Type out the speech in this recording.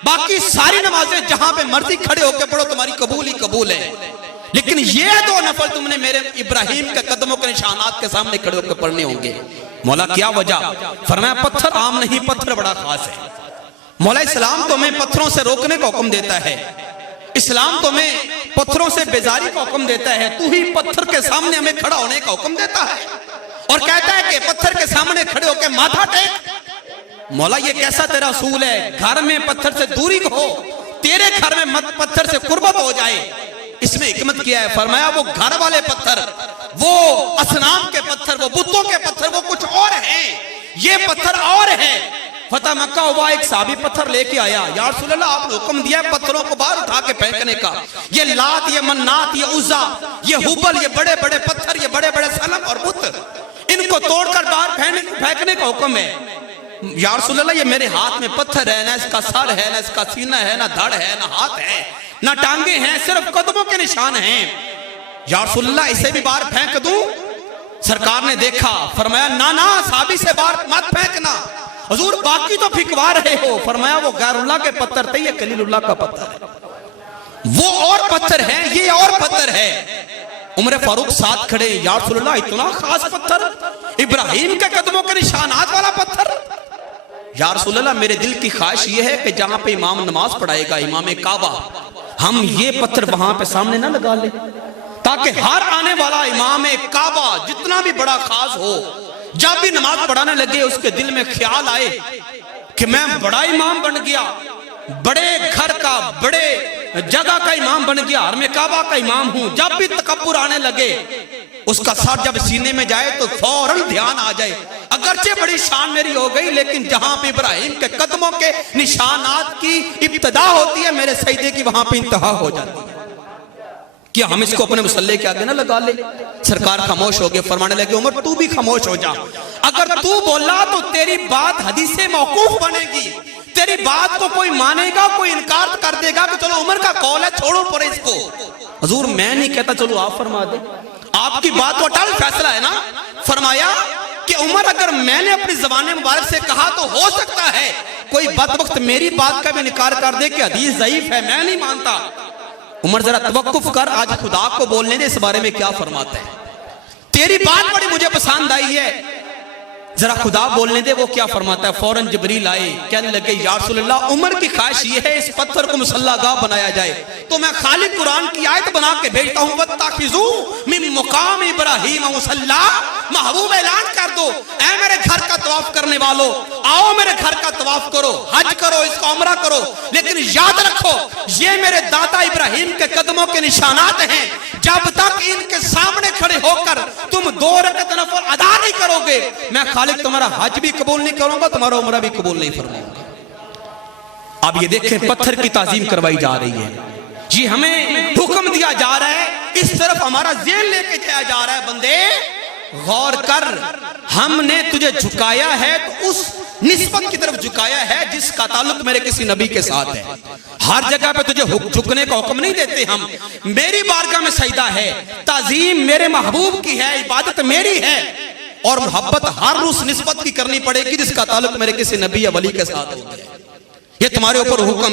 बाकी सारी नमाजें जहां पे मर्जी खड़े होकर पढ़ो तुम्हारी कबूल ही कबूल है, लेकिन ये दो नफल तुमने मेरे इब्राहिम के कदमों के निशानात के सामने खड़े होकर पढ़ने होंगे। मौला क्या वजह? फरमाया पत्थर आम नहीं, पत्थर बड़ा खास है। मौला इस्लाम तो हमें पत्थरों से रोकने का हुक्म देता है, इस्लाम तो हमें पत्थरों से बेजारी का हुक्म देता है, तू ही पत्थर के सामने हमें खड़ा होने का हुक्म देता है और कहता है कि पत्थर के सामने खड़े होकर माथा टेक। मौला ये कैसा तेरा असूल है? घर में पत्थर से दूरी हो, तेरे घर में मत पत्थर से कुर्बत हो जाए। इसमें हिकमत किया है। फरमाया वो घर वाले पत्थर, वो असनाम के पत्थर, वो बुतों के पत्थर, वो कुछ और हैं, ये पत्थर और है। फतह मक्का हुआ, एक साहबी पत्थर लेके आया। या रसूल अल्लाह, आपने हुक्म दिया पत्थरों को बाहर उठा के फेंकने का। ये लात, ये मन्नात, ये उज़्ज़ा, ये हुबल, ये बड़े बड़े पत्थर, ये बड़े बड़े सनम और बुत, इनको तोड़कर बाहर फेंकने का हुक्म है। या रसूल अल्लाह, ये मेरे हाथ में पत्थर है, ना इसका सर है, ना इसका सीना है, ना धड़ है, ना हाथ है, ना टांगे हैं, सिर्फ कदमों के निशान हैं। या रसूल अल्लाह, इसे भी बाहर फेंक दूं? सरकार ने देखा, फरमाया ना ना, साहबी से बाहर मत फेंकना हुजूर, बाकी तो फिकवा रहे हो। फरमाया वो गैरुल्लाह के पत्थर थे, ये कलीलुल्लाह का पत्थर है। वो और पत्थर है, ये और पत्थर है। उमर फारूक साथ खड़े। या रसूल अल्लाह, इतना खास पत्थर, इब्राहिम के कदमों के निशानात वाला पत्थर? या रसूल अल्लाह, मेरे दिल की ख्वाहिश ये है कि जहां पे इमाम नमाज पढ़ाएगा, इमाम काबा, हम ये पत्थर वहां पे सामने ना लगा ले, ताकि हर आने वाला इमाम काबा जितना भी बड़ा खास हो, जब भी नमाज पढ़ाने लगे उसके दिल में ख्याल आए कि मैं बड़ा इमाम बन गया, बड़े घर का, बड़े जगह का इमाम बन गया, और मैं काबा का इमाम हूं। जब भी तकब्बुर आने लगे, उसका सर जब सीने में जाए तो फौरन ध्यान आ जाए, अगरचे बड़ी शान मेरी हो गई, लेकिन जहां पे इब्राहिम के कदमों के निशानात की इब्तिदा होती है, मेरे सजदे की वहां पे इंतहा हो जाती है। क्या हम इसको अपने मुसल्ले के आगे ना लगा ले? सरकार खामोश हो गए। फरमाने लगे, उमर तू भी खामोश हो जा। अगर तू बोला तो तेरी बात हदीसे मौकूफ बनेगी, तेरी बात को कोई मानेगा, कोई इनकार कर देगा कि चलो उमर का कौल है, छोड़ो पर इसको। हुजूर मैं नहीं कहता, चलो आप फरमा दे, आपकी बात तो अटल फैसला है ना। फरमाया कि उमर, अगर मैंने अपनी ज़बान मुबारक से कहा तो हो सकता है कोई बदबख्त मेरी बात का भी इनकार कर दे कि हदीस ज़ईफ है, मैं नहीं मानता। उमर जरा तवक्कुफ कर, आज खुदा को बोलने दे इस बारे में क्या फरमाता है। तेरी बात बड़ी मुझे पसंद आई है, जरा खुदा बोलने दे वो क्या फरमाता है। फौरन जिब्रील आए, कहने लगे, या रसूल अल्लाह, उमर की ख्वाहिश ये है इस पत्थर को मुसल्लागाह बनाया जाए, तो मैं खाली कुरान की आयत बना के भेजता हूं, वत्ताखिजू मिन मुकाम इब्राहीम मुसल्ला। महबूब ऐलान कर दो, ऐ मेरे घर का तवाफ करने वालों, आओ मेरे घर का तवाफ करो, हज करो, इसका उम्रा करो, लेकिन याद रखो ये मेरे दादा इब्राहिम के कदमों के निशानात हैं। जब तक इनके सामने खड़े होकर तुम 2 रकअत नफल अदा नहीं करोगे, मैं खालिक तुम्हारा हज भी कबूल नहीं करूंगा, तुम्हारा उम्रा भी कबूल नहीं फरमाऊंगा। अब ये देखें, पत्थर की ताजीम करवाई जा रही है जी, हमें हुक्म दिया जा रहा है, इस तरफ हमारा ज़ेन लेके जाया जा रहा है। बंदे गौर कर, हमने तुझे झुकाया है तो उस निस्बत की तरफ झुकाया है जिसका ताल्लुक मेरे किसी नबी के साथ है। हर जगह पे तुझे झुकने का हुक्म नहीं देते हम। मेरी बारगाह में सजदा है, ताजीम मेरे महबूब की है, इबादत मेरी है, और मोहब्बत हर उस निस्बत की करनी पड़ेगी जिसका ताल्लुक मेरे किसी नबी या वली के साथ होता है। ये तुम्हारे ऊपर हुक्म है।